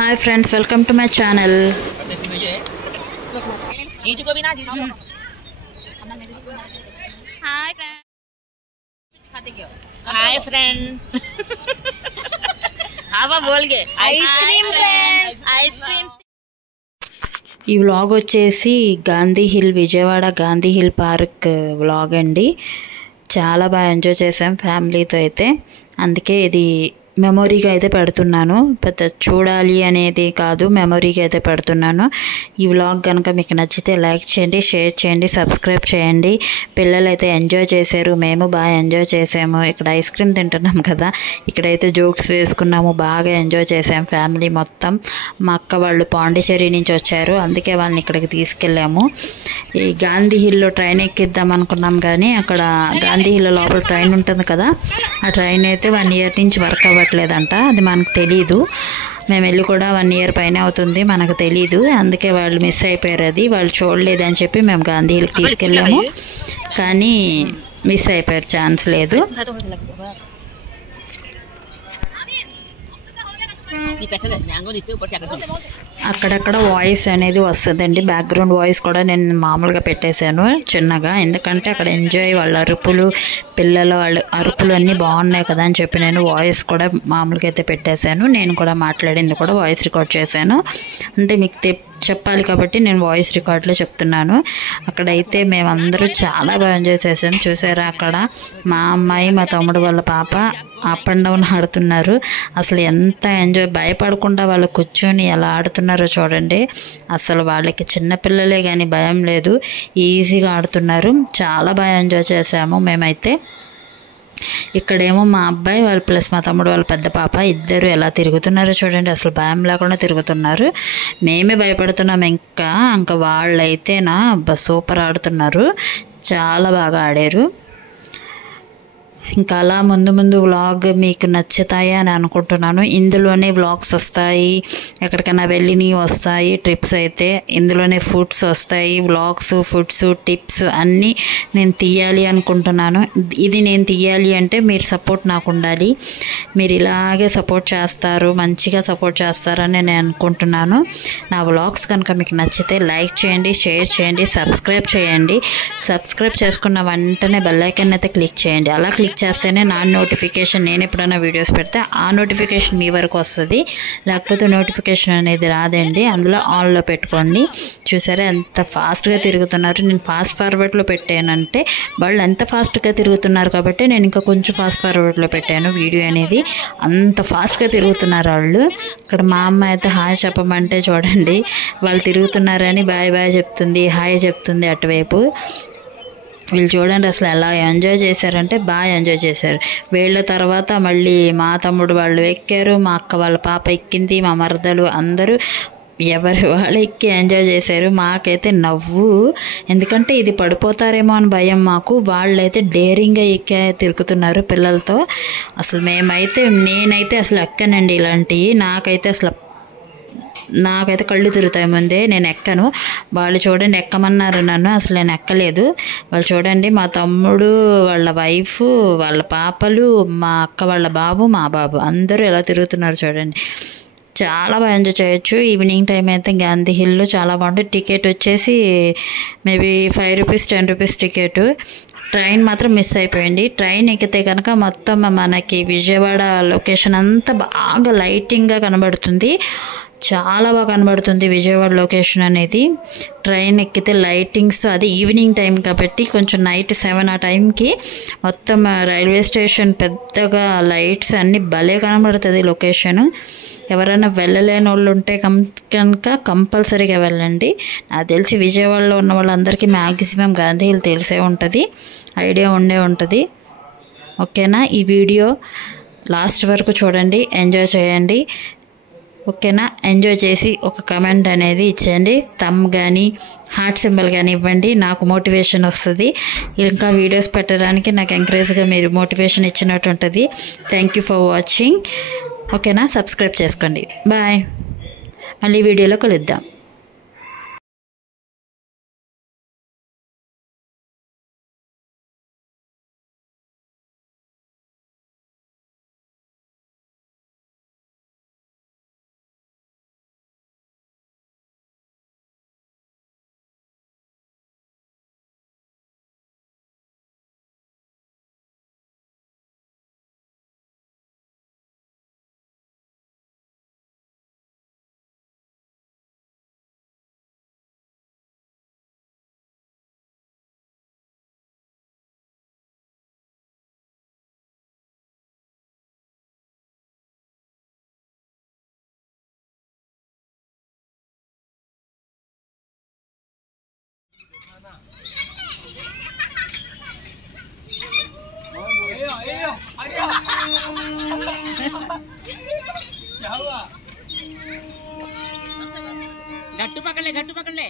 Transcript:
Hi friends, welcome to my channel. Hi friend. Hi friend. अब बोल गए ice cream friend ice cream ఈ vlog వచ్చేసి Gandhi hill Vijayawada Gandhi hill park vlog అండి. చాలా బాగా ఎంజాయ్ చేసాం ఫ్యామిలీతో అయితే. అందుకే ఇది మెమొరీగా అయితే పెడుతున్నాను. పెద్ద చూడాలి అనేది కాదు, మెమొరీగా అయితే పెడుతున్నాను. ఈ వ్లాగ్ కనుక మీకు నచ్చితే లైక్ చేయండి, షేర్ చేయండి, సబ్స్క్రైబ్ చేయండి. పిల్లలు అయితే ఎంజాయ్ చేశారు, మేము బాగా ఎంజాయ్ చేసాము. ఇక్కడ ఐస్ క్రీమ్ తింటున్నాం కదా, ఇక్కడైతే జోక్స్ వేసుకున్నాము, బాగా ఎంజాయ్ చేసాం ఫ్యామిలీ మొత్తం. మా అక్క వాళ్ళు పాండిచేరి నుంచి వచ్చారు, అందుకే వాళ్ళని ఇక్కడికి తీసుకెళ్ళాము. ఈ గాంధీ హిల్లో ట్రైన్ ఎక్కిద్దాం అనుకున్నాం, కానీ అక్కడ గాంధీ హిల్ లోపల ట్రైన్ ఉంటుంది కదా, ఆ ట్రైన్ అయితే 1 year నుంచి వర్క్ అవ్వట్లేదంట. అది మనకు తెలీదు. మేము వెళ్ళి కూడా 1 year పైన అవుతుంది, మనకు తెలీదు. అందుకే వాళ్ళు మిస్ అయిపోయారు, అది వాళ్ళు చూడలేదని చెప్పి మేము గాంధీ హిల్కి తీసుకెళ్ళాము, కానీ మిస్ అయిపోయారు, ఛాన్స్ లేదు. అక్కడక్కడ వాయిస్ అనేది వస్తుందండి, బ్యాక్గ్రౌండ్ వాయిస్ కూడా నేను మామూలుగా పెట్టేశాను చిన్నగా, ఎందుకంటే అక్కడ ఎంజాయ్ వాళ్ళ అరుపులు, పిల్లల వాళ్ళ అరుపులు అన్నీ బాగున్నాయి కదా అని చెప్పి నేను వాయిస్ కూడా మామూలుగా అయితే పెట్టేశాను. నేను కూడా మాట్లాడింది కూడా వాయిస్ రికార్డ్ చేశాను, అంటే మీకు చెప్పాలి కాబట్టి నేను వాయిస్ రికార్డులో చెప్తున్నాను. అక్కడైతే మేమందరూ చాలా బాగా ఎంజాయ్ చేసాం. చూసారా, అక్కడ మా అమ్మాయి మా తమ్ముడు వాళ్ళ పాప అప్ అండ్ డౌన్ ఆడుతున్నారు. అసలు ఎంత ఎంజాయ్, భయపడకుండా వాళ్ళు కూర్చొని ఎలా ఆడుతున్నారో చూడండి. అసలు వాళ్ళకి చిన్నపిల్లలే కానీ భయం లేదు, ఈజీగా ఆడుతున్నారు. చాలా బాగా ఎంజాయ్ చేసాము మేమైతే. ఇక్కడేమో మా అబ్బాయి వాళ్ళు ప్లస్ మా తమ్ముడు వాళ్ళ పెద్ద పాప ఇద్దరు ఎలా తిరుగుతున్నారో చూడండి, అసలు భయం లేకుండా తిరుగుతున్నారు. మేమే భయపడుతున్నాం. ఇంకా వాళ్ళైతేనా సూపర్ ఆడుతున్నారు, చాలా బాగా ఆడారు. ఇంకా అలా ముందు ముందు వ్లాగ్ మీకు నచ్చుతాయి అని అనుకుంటున్నాను. ఇందులోనే వ్లాగ్స్ వస్తాయి, ఎక్కడికైనా వెళ్ళినవి వస్తాయి, ట్రిప్స్ అయితే ఇందులోనే ఫుడ్స్ వస్తాయి, వ్లాగ్స్, ఫుడ్స్, టిప్స్ అన్నీ నేను తీయాలి అనుకుంటున్నాను. ఇది నేను తీయాలి అంటే మీరు సపోర్ట్ నాకు ఉండాలి. మీరు ఇలాగే సపోర్ట్ చేస్తారు, మంచిగా సపోర్ట్ చేస్తారని నేను అనుకుంటున్నాను. నా వ్లాగ్స్ కనుక మీకు నచ్చితే లైక్ చేయండి, షేర్ చేయండి, సబ్స్క్రైబ్ చేయండి. సబ్స్క్రైబ్ చేసుకున్న వెంటనే బెల్ ఐకాన్ అయితే క్లిక్ చేయండి. అలా క్లిక్ చేస్తేనే నా నోటిఫికేషన్, నేను ఎప్పుడైనా వీడియోస్ పెడితే ఆ నోటిఫికేషన్ మీ వరకు వస్తుంది, లేకపోతే నోటిఫికేషన్ అనేది రాదండి. అందులో ఆన్లో పెట్టుకోండి. చూసారా ఎంత ఫాస్ట్గా తిరుగుతున్నారు. నేను ఫాస్ట్ ఫార్వర్డ్లో పెట్టానంటే వాళ్ళు ఎంత ఫాస్ట్గా తిరుగుతున్నారు కాబట్టి నేను ఇంకా కొంచెం ఫాస్ట్ ఫార్వర్డ్లో పెట్టాను వీడియో అనేది. అంత ఫాస్ట్గా తిరుగుతున్నారు వాళ్ళు. ఇక్కడ మా అమ్మ అయితే హాయ్ చెప్పమంటే చూడండి, వాళ్ళు తిరుగుతున్నారని బాయ్ బాయ్ చెప్తుంది, హాయ్ చెప్తుంది అటువైపు. వీళ్ళు చూడండి అసలు ఎలా ఎంజాయ్ చేశారంటే బాగా ఎంజాయ్ చేశారు. వీళ్ళ తర్వాత మళ్ళీ మా తమ్ముడు వాళ్ళు ఎక్కారు, మా అక్క వాళ్ళ పాప ఎక్కింది, మా మరదలు అందరూ ఎవరి వాళ్ళు ఎక్కి ఎంజాయ్ చేశారు. మాకైతే నవ్వు, ఎందుకంటే ఇది పడిపోతారేమో అని భయం మాకు. వాళ్ళైతే డేరింగ్గా ఎక్కి తిరుగుతున్నారు పిల్లలతో. అసలు నేనైతే అసలు ఎక్కనండి ఇలాంటివి, నాకైతే కళ్ళు తిరుగుతాయి ముందే, నేను ఎక్కను. వాళ్ళు చూడండి ఎక్కమన్నారు నన్ను, అసలు నేను ఎక్కలేదు. వాళ్ళు చూడండి మా తమ్ముడు వాళ్ళ వైఫ్, వాళ్ళ పాపలు, మా అక్క వాళ్ళ బాబు, మా బాబు అందరూ ఎలా తిరుగుతున్నారు చూడండి. చాలా బాగా ఎంజాయ్ చేయొచ్చు. ఈవినింగ్ టైం అయితే గాంధీ హిల్లో చాలా బాగుంటుంది. టికెట్ వచ్చేసి maybe 5 rupees 10 rupees ticket. Train మాత్రం మిస్ అయిపోయింది. ట్రైన్ ఎక్కితే కనుక మొత్తం మనకి విజయవాడ లొకేషన్ అంతా బాగా లైటింగ్గా కనబడుతుంది, చాలా బాగా కనబడుతుంది విజయవాడ లొకేషన్ అనేది. ట్రైన్ ఎక్కితే లైటింగ్స్, అది ఈవినింగ్ టైం కాబట్టి కొంచెం నైట్ 7 ఆ టైంకి మొత్తం రైల్వే స్టేషన్ పెద్దగా లైట్స్ అన్నీ భలే కనబడుతుంది లొకేషన్. ఎవరైనా వెళ్ళలేని వాళ్ళు ఉంటే కనుక కంపల్సరీగా వెళ్ళండి. నాకు తెలిసి విజయవాడలో ఉన్న వాళ్ళందరికీ మ్యాక్సిమం గాంధీ హిల్ తెలిసే ఉంటుంది, ఐడియా ఉంటుంది. ఓకేనా, ఈ వీడియో లాస్ట్ వరకు చూడండి, ఎంజాయ్ చేయండి. ఓకేనా, ఎంజాయ్ చేసి ఒక కమెంట్ అనేది ఇచ్చేయండి, థమ్ కానీ హార్ట్ సింబల్ కానీ ఇవ్వండి, నాకు మోటివేషన్ వస్తుంది. ఇంకా వీడియోస్ పెట్టడానికి నాకు ఎంకరేజ్గా మీరు మోటివేషన్ ఇచ్చినట్టు ఉంటుంది. Thank you for watching. ఓకేనా, సబ్స్క్రైబ్ చేసుకోండి. బాయ్, మళ్ళీ వీడియోలో కలుద్దాం. गट्टू पकड़ ले